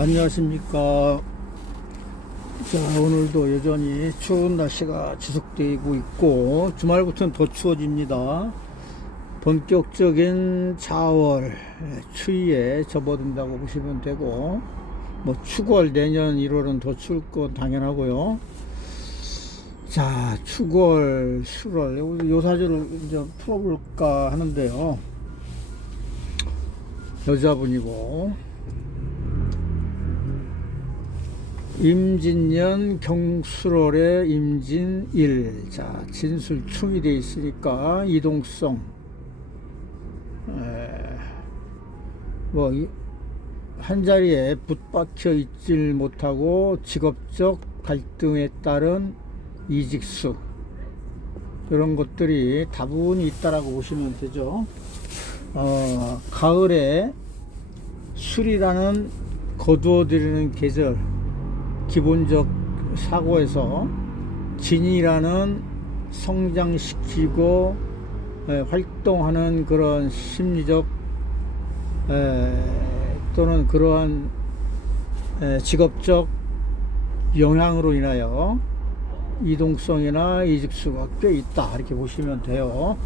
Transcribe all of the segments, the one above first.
안녕하십니까. 자, 오늘도 여전히 추운 날씨가 지속되고 있고, 주말부터는 더 추워집니다. 본격적인 4월 추위에 접어든다고 보시면 되고, 뭐, 축월 내년 1월은 더 추울 건 당연하고요. 자, 축월, 10월, 요 사주를 이제 풀어볼까 하는데요. 여자분이고, 임진년 경술월에 임진일. 자 진술충이 돼 있으니까 이동성. 뭐한 자리에 붙박혀 있질 못하고 직업적 갈등에 따른 이직수. 이런 것들이 다분히 있다라고 보시면 되죠. 어, 가을에 술이라는 거두어들이는 계절 기본적 사고에서 진이라는 성장시키고 에, 활동하는 그런 심리적 에, 또는 그러한 에, 직업적 영향으로 인하여 이동성이나 이직수가 꽤 있다 이렇게 보시면 돼요.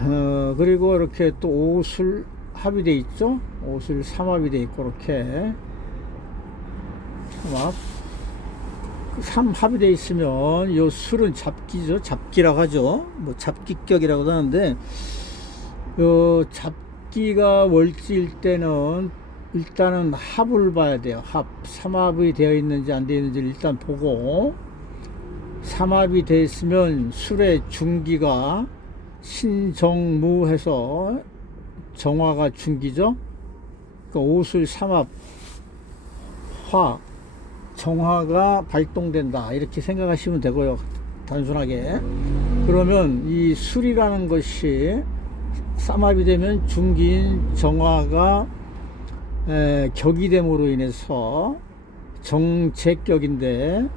어, 그리고 이렇게 또 오술 합이 돼 있죠. 오술 삼합이 돼 있고 이렇게 삼합. 그 삼합이 돼 있으면 요 술은 잡기죠. 잡기라고 하죠. 뭐 잡기격이라고 하는데 요 잡기가 월지일 때는 일단은 합을 봐야 돼요. 합. 삼합이 되어 있는지 안 되어 있는지 일단 보고 삼합이 되어 있으면 술의 중기가 신정무해서 정화가 중기죠. 그러니까 오술 삼합 화 정화가 발동된다. 이렇게 생각하시면 되고요. 단순하게. 그러면 이 술이라는 것이 쌈합이 되면 중기인 정화가 에, 격이 됨으로 인해서 정제격인데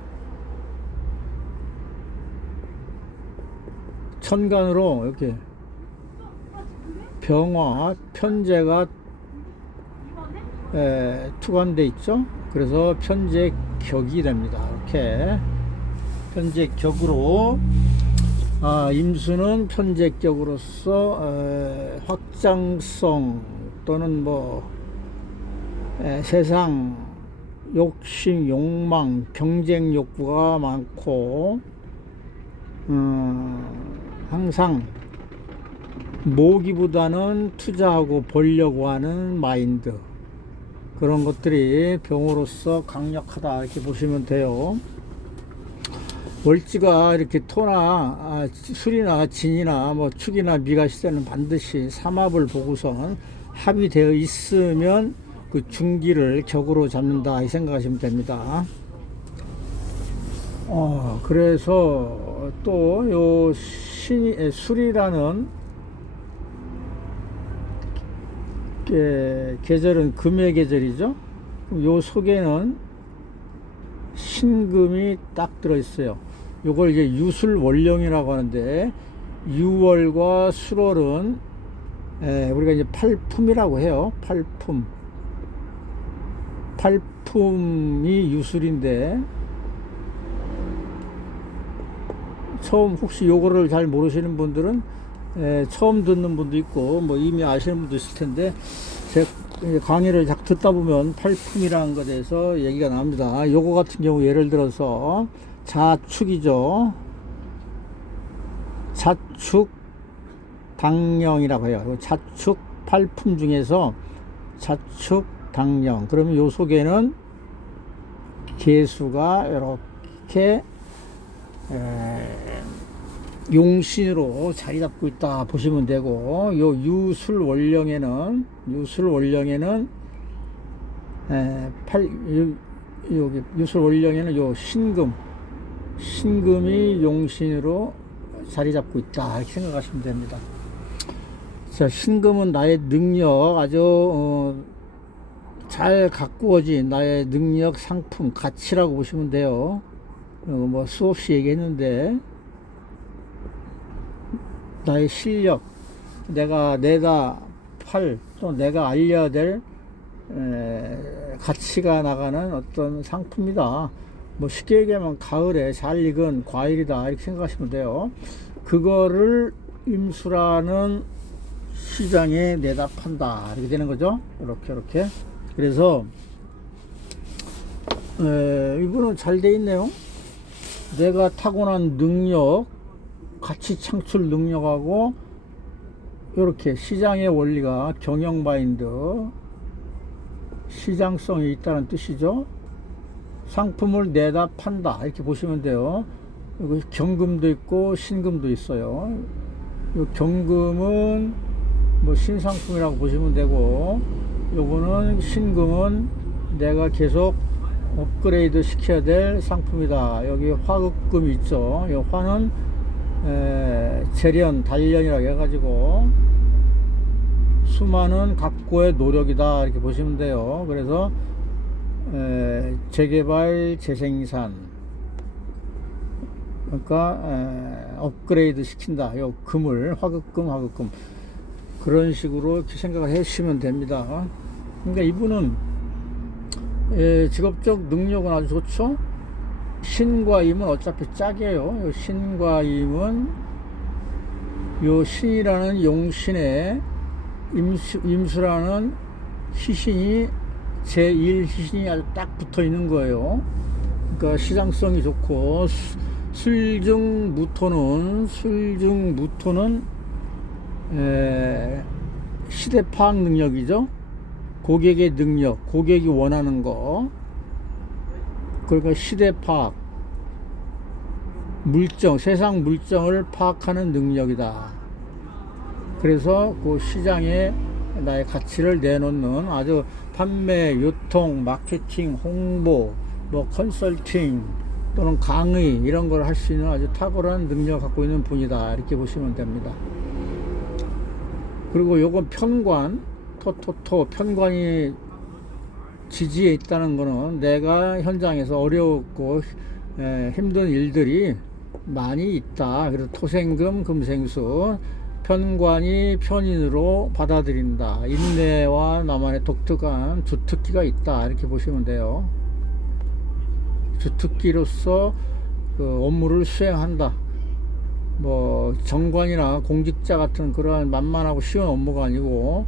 천간으로 이렇게 병화 편제가 에, 투관돼 있죠. 그래서 편제 격이 됩니다. 이렇게 편제격으로 아, 임수는 편제격으로서 에, 확장성 또는 뭐 에, 세상 욕심, 욕망, 경쟁 욕구가 많고 음, 항상 모기보다는 투자하고 벌려고 하는 마인드 그런 것들이 병으로서 강력하다 이렇게 보시면 돼요. 월지가 이렇게 토나 아, 술이나 진이나 뭐 축이나 미가 시대는 반드시 삼합을 보고선 합이 되어 있으면 그 중기를 격으로 잡는다 이 생각하시면 됩니다. 어, 그래서 또 요 신이 술이라는 게, 계절은 금의 계절이죠. 요 속에는 신금이 딱 들어 있어요. 요걸 이제 유술 월령이라고 하는데 유월과 술월은 에, 우리가 이제 팔품이라고 해요. 팔품. 팔품이 유술인데 처음 혹시 요거를 잘 모르시는 분들은 에, 처음 듣는 분도 있고 뭐 이미 아시는 분도 있을 텐데 제 강의를 작 듣다 보면 팔품이라는 것에 대해서 얘기가 나옵니다. 요거 같은 경우 예를 들어서 자축이죠. 자축 당령이라고 해요. 자축 팔품 중에서 자축 당령. 그러면 요 속에는 개수가 이렇게 에, 용신으로 자리 잡고 있다 보시면 되고 요 유술 원령에는 유술 원령에는 에, 팔 요, 여기 유술 원령에는 요 신금 신금이 용신으로 자리 잡고 있다 이렇게 생각하시면 됩니다. 자 신금은 나의 능력 아주 어, 잘 가꾸어진 나의 능력 상품 가치라고 보시면 돼요. 어, 뭐 수없이 얘기했는데 나의 실력, 내가 내가 팔, 또 내가 알려야 될 에, 에, 가치가 나가는 어떤 상품이다. 뭐 쉽게 얘기하면 가을에 잘 익은 과일이다 이렇게 생각하시면 돼요. 그거를 임수라는 시장에 내다 판다 이렇게 되는 거죠. 이렇게 이렇게. 그래서 에, 이분은 잘 돼 있네요. 내가 타고난 능력, 가치 창출 능력하고 이렇게 시장의 원리가 경영 마인드, 시장성이 있다는 뜻이죠. 상품을 내다 판다 이렇게 보시면 돼요. 여기 경금도 있고 신금도 있어요. 이 경금은 뭐 신상품이라고 보시면 되고, 요거는 신금은 내가 계속 업그레이드 시켜야 될 상품이다. 여기 화극금 있죠. 이 화는 에, 재련, 단련이라고 해가지고 수많은 각고의 노력이다 이렇게 보시면 돼요. 그래서 에, 재개발, 재생산 그러니까 에, 업그레이드 시킨다. 요 금을 화극금, 화극금 그런 식으로 이렇게 생각을 해주시면 됩니다. 그러니까 이분은 예, 직업적 능력은 아주 좋죠. 신과 임은 어차피 짝이에요. 요 신과 임은 요 신이라는 용신에 임수, 임수라는 희신이 제1 희신이 아주 딱 붙어 있는 거예요. 그러니까 시장성이 좋고 수- 술중 무토는 술중 무토는 에, 시대 파악 능력이죠. 고객의 능력, 고객이 원하는 거, 그러니까 시대 파악, 물정, 세상 물정을 파악하는 능력이다. 그래서 그 시장에 나의 가치를 내놓는 아주 판매, 유통, 마케팅, 홍보, 뭐 컨설팅 또는 강의 이런 걸 할 수 있는 아주 탁월한 능력 갖고 있는 분이다. 이렇게 보시면 됩니다. 그리고 요건 편관, 토토토 편관이 지지에 있다는 거는 내가 현장에서 어려웠고 에, 힘든 일들이 많이 있다. 그래서 토생금, 금생수 편관이 편인으로 받아들인다. 인내와 나만의 독특한 주특기가 있다. 이렇게 보시면 돼요. 주특기로서 그 업무를 수행한다. 뭐 정관이나 공직자 같은 그러한 만만하고 쉬운 업무가 아니고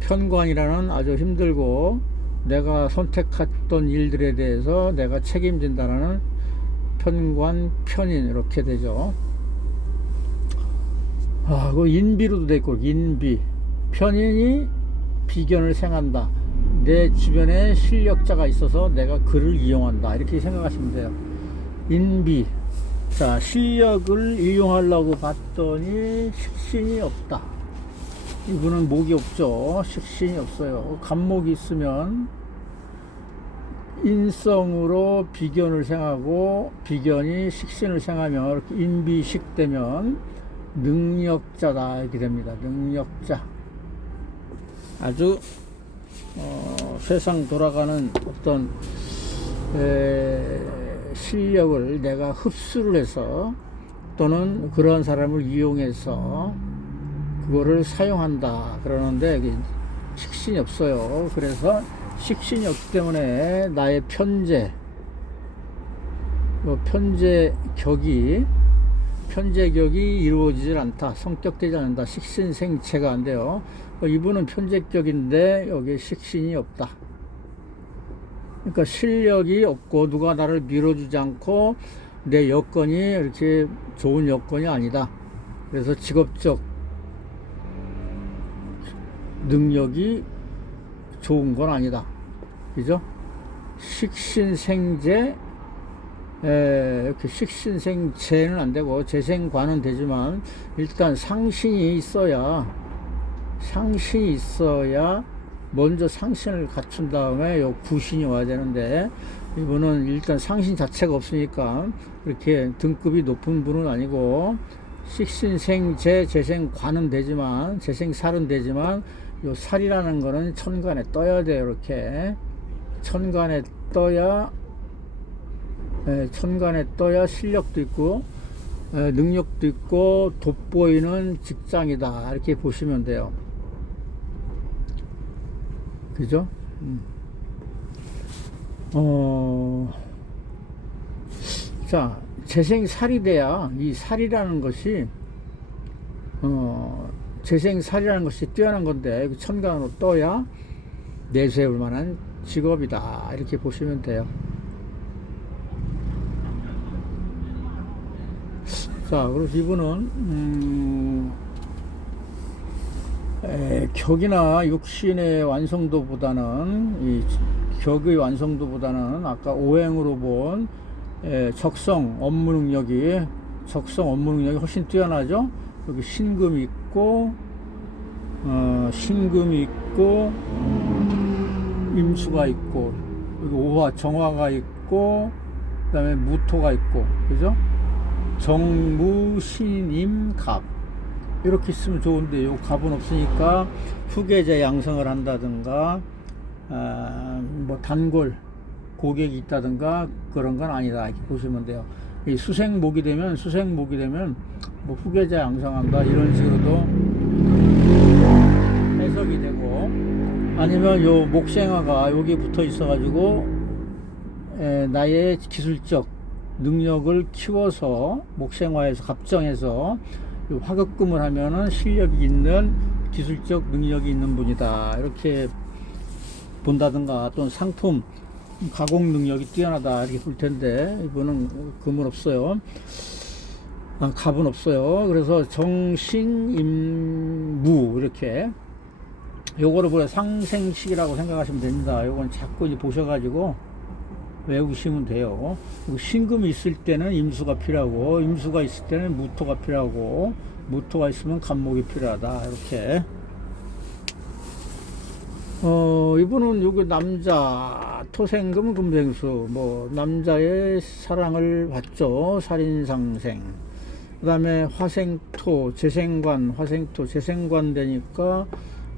편관이라는 아주 힘들고 내가 선택했던 일들에 대해서 내가 책임진다라는 편관 편인 이렇게 되죠. 아, 그 인비로도 돼 있고 인비 편인이 비견을 생한다. 내 주변에 실력자가 있어서 내가 그를 이용한다. 이렇게 생각하시면 돼요. 인비 자, 실력을 이용하려고 봤더니 식신이 없다. 이분은 목이 없죠. 식신이 없어요. 간목이 있으면 인성으로 비견을 생하고 비견이 식신을 생하면 이렇게 인비식 되면 능력자다 이렇게 됩니다. 능력자. 아주 어, 세상 돌아가는 어떤 에, 실력을 내가 흡수를 해서 또는 그런 사람을 이용해서 그거를 사용한다 그러는데 식신이 없어요. 그래서 식신이 없기 때문에 나의 편제, 뭐 편제 격이 편제 격이 이루어지질 않다. 성격되지 않는다. 식신 생체가 안 돼요. 어, 이분은 편제격인데 여기 식신이 없다. 그러니까 실력이 없고 누가 나를 밀어주지 않고 내 여건이 이렇게 좋은 여건이 아니다. 그래서 직업적 능력이 좋은 건 아니다. 그죠? 식신생재, 에, 이렇게 식신생재는 안 되고 재생관은 되지만 일단 상신이 있어야 상신이 있어야 먼저 상신을 갖춘 다음에 요 구신이 와야 되는데 이분은 일단 상신 자체가 없으니까 그렇게 등급이 높은 분은 아니고 식신생재 재생관은 되지만 재생살은 되지만 요 살이라는 거는 천간에 떠야 돼요 이렇게 천간에 떠야 예, 천간에 떠야 실력도 있고 예, 능력도 있고 돋보이는 직장이다 이렇게 보시면 돼요 그죠? 음. 어, 자, 재생살이 돼야 이 살이라는 것이, 어, 재생살이라는 것이 뛰어난 건데, 그 천간으로 떠야 내세울 만한 직업이다. 이렇게 보시면 돼요. 자, 그래서 이분은, 음, 에, 격이나 육신의 완성도보다는 이 격의 완성도보다는 아까 오행으로 본 에, 적성 업무 능력이 적성 업무 능력이 훨씬 뛰어나죠. 여기 신금이 있고 어, 신금이 있고 임수가 있고 여기 오화 정화가 있고 그다음에 무토가 있고 그죠? 정무신임갑 이렇게 있으면 좋은데 요 갑은 없으니까 후계자 양성을 한다든가 아, 뭐 단골 고객이 있다든가 그런 건 아니다 이렇게 보시면 돼요. 이 수생목이 되면 수생목이 되면 뭐 후계자 양성한다 이런 식으로도 해석이 되고 아니면 요 목생화가 여기 붙어 있어 가지고 에, 나의 기술적 능력을 키워서 목생화에서 갑정해서 요 화급금을 하면은 실력이 있는 기술적 능력이 있는 분이다 이렇게 본다든가 또는 상품 가공 능력이 뛰어나다 이렇게 볼 텐데 이분은 금은 없어요. 아, 갑은 없어요. 그래서 정신임무 이렇게 요거를 보여 상생식이라고 생각하시면 됩니다. 요건 자꾸 이제 보셔가지고 외우시면 돼요. 신금이 있을 때는 임수가 필요하고 임수가 있을 때는 무토가 필요하고 무토가 있으면 간목이 필요하다 이렇게 어 이분은 여기 남자 토생금 금생수 뭐 남자의 사랑을 받죠 살인상생 그 다음에 화생토 재생관 화생토 재생관 되니까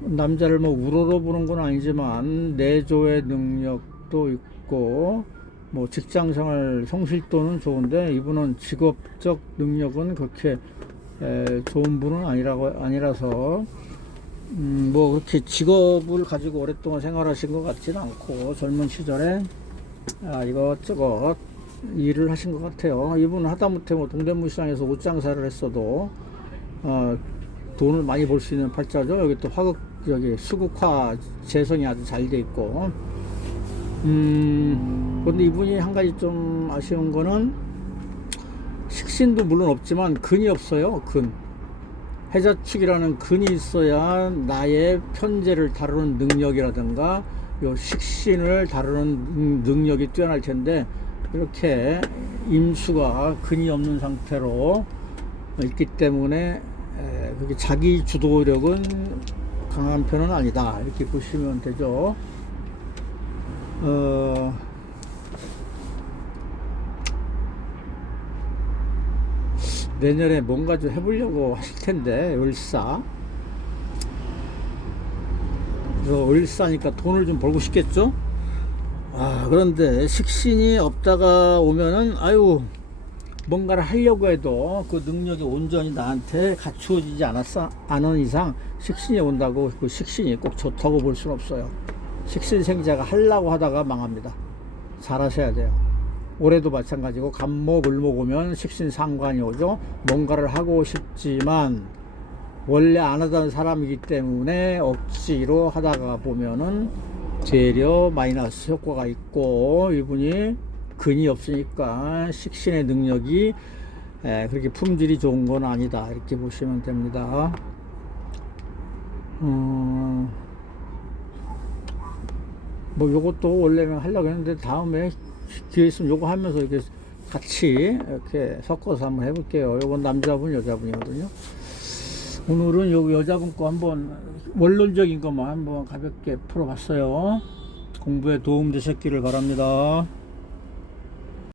남자를 뭐 우러러 보는 건 아니지만 내조의 능력도 있고 뭐 직장생활 성실도는 좋은데 이분은 직업적 능력은 그렇게 에, 좋은 분은 아니라고 아니라서 음, 뭐 그렇게 직업을 가지고 오랫동안 생활하신 것 같지는 않고 젊은 시절에 아, 이것저것 일을 하신 것 같아요. 이분은 하다못해 뭐 동대문 시장에서 옷 장사를 했어도 어, 돈을 많이 벌 수 있는 팔자죠. 여기 또 화극 여기 수국화 재성이 아주 잘 돼 있고. 음, 근데 이분이 한 가지 좀 아쉬운 거는 식신도 물론 없지만 근이 없어요. 근. 해자축이라는 근이 있어야 나의 편제를 다루는 능력이라든가 요 식신을 다루는 능력이 뛰어날 텐데 이렇게 임수가 근이 없는 상태로 있기 때문에 에, 그게 자기 주도력은 강한 편은 아니다. 이렇게 보시면 되죠. 어, 내년에 뭔가 좀 해보려고 하실 텐데 을사. 그래서 을사니까 돈을 좀 벌고 싶겠죠 아 그런데 식신이 없다가 오면은 아유 뭔가를 하려고 해도 그 능력이 온전히 나한테 갖추어지지 않았어 않은 이상 식신이 온다고 그 식신이 꼭 좋다고 볼 수는 없어요. 식신 생자가 하려고 하다가 망합니다. 잘하셔야 돼요. 올해도 마찬가지고 간목 을목 오면 식신 상관이 오죠. 뭔가를 하고 싶지만 원래 안 하던 사람이기 때문에 억지로 하다가 보면은 되려 마이너스 효과가 있고 이분이 근이 없으니까 식신의 능력이 에, 그렇게 품질이 좋은 건 아니다 이렇게 보시면 됩니다. 음, 뭐 요것도 원래는 하려고 했는데 다음에 기회 있으면 요거 하면서 이렇게 같이 이렇게 섞어서 한번 해볼게요. 요건 남자분, 여자분이거든요. 오늘은 요 여자분 거 한번 원론적인 것만 한번 가볍게 풀어봤어요. 공부에 도움 되셨기를 바랍니다.